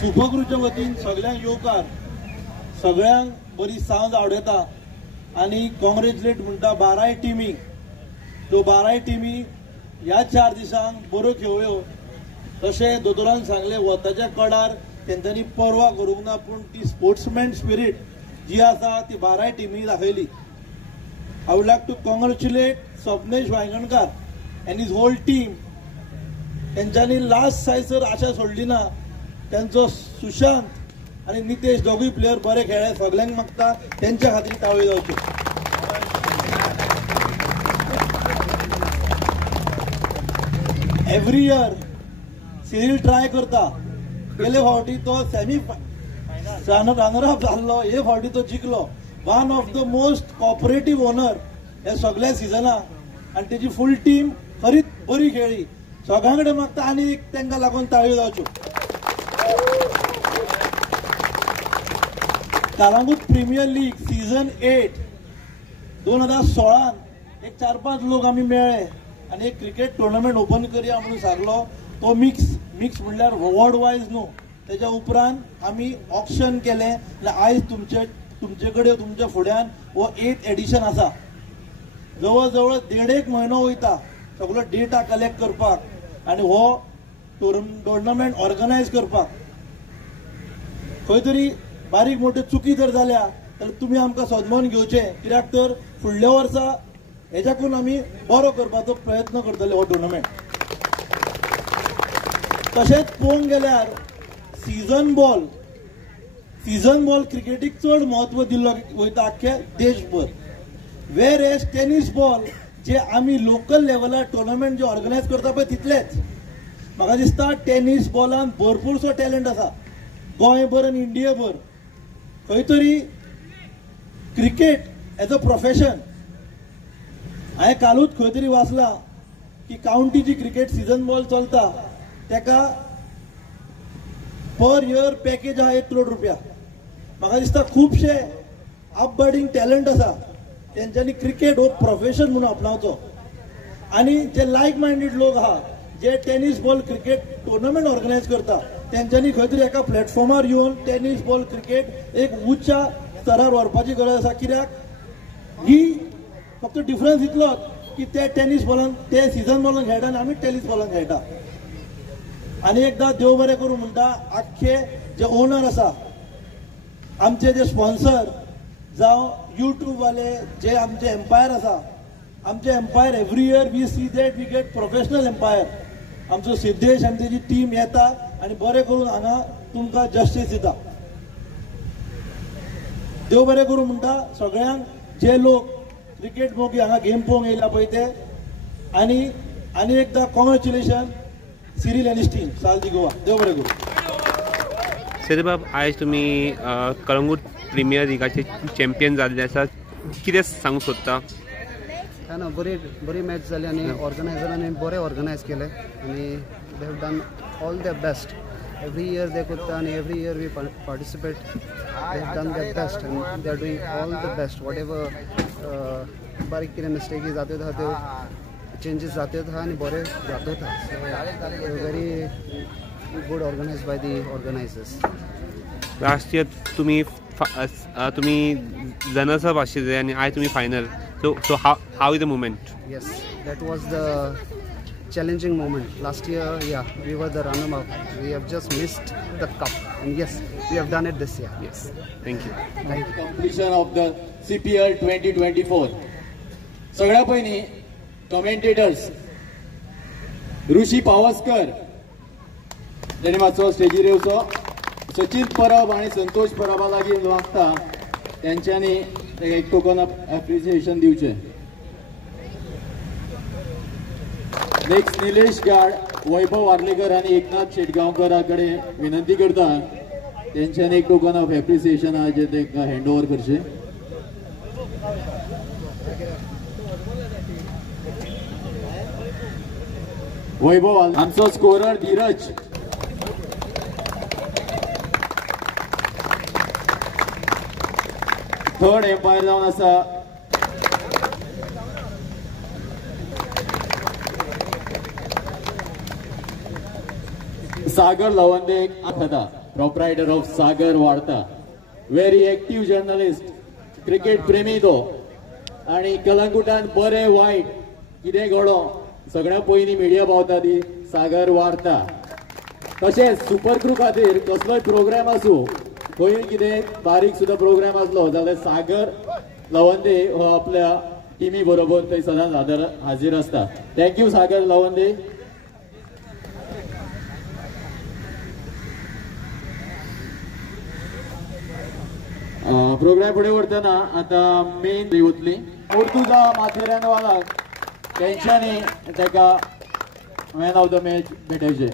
सुपग्रूच्या वतीन सगळ्यांक येवकार सगळ्यांक बरी सांज आवडटा आणि कॉंग्रॅच्युलेट म्हणटा 12 टिमी. त्यो 12 टिमी ह्या 4 दिसांक बऱ्यो खेळ्यो. तशें दोतोरान सांगलें वताच्या कडार तेंच्यांनी परवा करूंक ना, पूण ती स्पोर्ट्समॅन स्पिरीट जी आसा ती 12 टिमी दाखयली. I would like to congratulate Swapnesh Vaingankar and his whole team. तेंच्यांनी लास्ट सायसर आशा सोडली ना. त्यांचो सुशांत आणि नितेश दोगूय प्लेयर बरे खेळ्ळे. सगळ्यांक मागता तेंच्या खातीर ताळयो जावच्यो. एवरी इयर सिरील ट्राय करता. गेले फावटी तो सेमी रनर अप जाल्लो, हे फावटी तो जिखलो. One of the most cooperative owner हे सगळ्या सिजनाक आणि तेजी फूल टीम खरीच बरी खेळ्ळी. सगळ्यां कडेन मागता आनी तांकां लागून ताळयो जावच्यो. कालांगूट प्रिमियर लीग सीझन 8 2016 एक 4-5 लोक आमी मेळ्ळे आणि एक क्रिकेट टुर्नामेंट ओपन करया म्हणून सांगलो. तो मिक्स म्हणल्यार वर्ल्ड वायज न्हू. तेच्या उपरांत आमी ऑक्शन केलें. आयज तुमचे कडेन तुमच्या फुड्यान हो 8th एडिशन आसा. जवळ जवळ 1.5 म्हयनो वयता सगळो डेटा कलेक्ट करपाक आणि हो टुर्नामेंट ऑर्गनायज करपाक. खंय तरी बारीक मोठ्यो चुकी जर जाल्या जाल्यार तुमी आमकां सदमोन घेवचें, कित्याक तर फुडल्या वर्सा हेच्याकून आमी बरो करपाचो प्रयत्न करतले हो टुर्नामेंट. तशेंच पळोवंक गेल्यार सीझन बॉल क्रिकेटीक चड म्हत्व दिल्लो वयता आख्ख्या देशभर. वेर एज टेनीस बॉल जे आमी लोकल लेवलार टुर्नामेंट जे ऑर्गनायज करता पळय तितलेच. म्हाका दिसता टेनीस बॉलान भरपूरसो टॅलंट आसा गोंयभर आनी इंडियाभर. खंय तरी क्रिकेट एज अ प्रोफेशन. हांवें कालूच खंय तरी वाचला की काउंटी जी क्रिकेट सीझन बॉल चलता तेका पर इयर पॅकेज आहा 1 करोड रुपया. म्हाका दिसता खुबशे अपबर्डिंग टॅलंट आसा तेंच्यांनी क्रिकेट हो प्रोफेशन म्हणून आपणावचो. आनी जे लायक मायंडेड लोक आहा जे tennis ball cricket tournament organise करता तेंच्यांनी खंय तरी एका प्लॅटफॉर्मार येवन टेनीस बॉल क्रिकेट एक उच्च स्तरार व्हरपाची गरज आसा. कित्याक ही फक्त डिफरन्स इतलोच की ते टेनीस बॉलान ते सीझन बॉलान खेळटा आनी आमी टेनीस बॉलान खेळटा. आनी एकदां देव बरें करूं म्हणटा आख्खे जे ओनर आसा आमचे जे स्पॉन्सर जावं यूट्यूब वाले जे आमचे एम्पायर आसा. आमचे empire every year we see that we get professional empire. आमचो सिद्धेश आनी तेजी टीम येता आनी बरें करून हांगा तुमकां जस्टीस दिता. देव बरें करूं म्हणटा सगळ्यांक जे लोक क्रिकेट पळोवंक हांगा गेम पळोवंक येयला पळय ते. आनी एकदां कॉंग्रॅच्युलेशन सिरील एनी टीम सालदी गोवा. देव बरें करूं. सैदबाब, आयज तुमी कळंगूट प्रिमियर लिगाचे चॅम्पियन जाल्ले आसा. कितें सांगूंक सोदता? ना बरी मॅच जाली आनी ऑर्गनायझरांनी बरें ऑर्गनायज केलें आनी they have done all the best. Every year ते करता आनी every year we participate. They have done the best आनी they are doing all the best. Whatever बारीक कितें मिस्टेकी जात्यो आहा त्यो चेंजीस जात्यो आहा आनी बरें जात्यो आहा. Very good organise by the organisers. Last year तुमी रनर्स अप आशिल्ले आनी आयज तुमी final. So how is the moment? Yes, that was the challenging moment. Last year, yeah, we were the runner-up. We have just missed the cup, and yes, we have done it this year. Yes, thank you. Completion of the CPL 2024. सगळ्या पयलीं commentators ऋषी पावसकर तेणी मातसो स्टेजीर येवचो. सचिन परब आणि संतोष परबा लागीं मागता तेंच्यांनी एक टोकन ऑफ एप्रिसिएशन दिवचे. नेक्स्ट निलेश गाड, वैभव वार्लेकर आणि एकनाथ शेटगांवकरा कडेन विनंती करता तेंच्यांनी एक टोकन ऑफ एप्रिसिएशन आहा जे तांकां हँड ओवर करचे. वैभव आमचो स्कोरर धीरज. थर्ड एम्पायर जावन आसा सागर लवंदे खाता. प्रोप्रायटर ऑफ सागर वार्ता, व्हेरी एक्टिव्ह जर्नलिस्ट, क्रिकेट प्रेमी तो, आणि कलंगुटान बरे वायट कितें घडो सगळ्या पयलीं मिडिया पावता ती सागर वार्ता. तशेंच सुपर क्रू खातीर कसलोय प्रोग्राम आसूं, खंय कितें बारीक सुद्दां प्रोग्राम आसलो जाल्यार सागर लवंदे हो आपल्या टिमी बरोबर थंय सदांच हाजीर आसता. थँक्यू सागर लवंदे. प्रोग्राम फुडें व्हरतना आतां मेन वतली पोर्तुगा माथेरानवाला तेंच्यांनी ताका मॅन ऑफ द मॅच भेटयचे.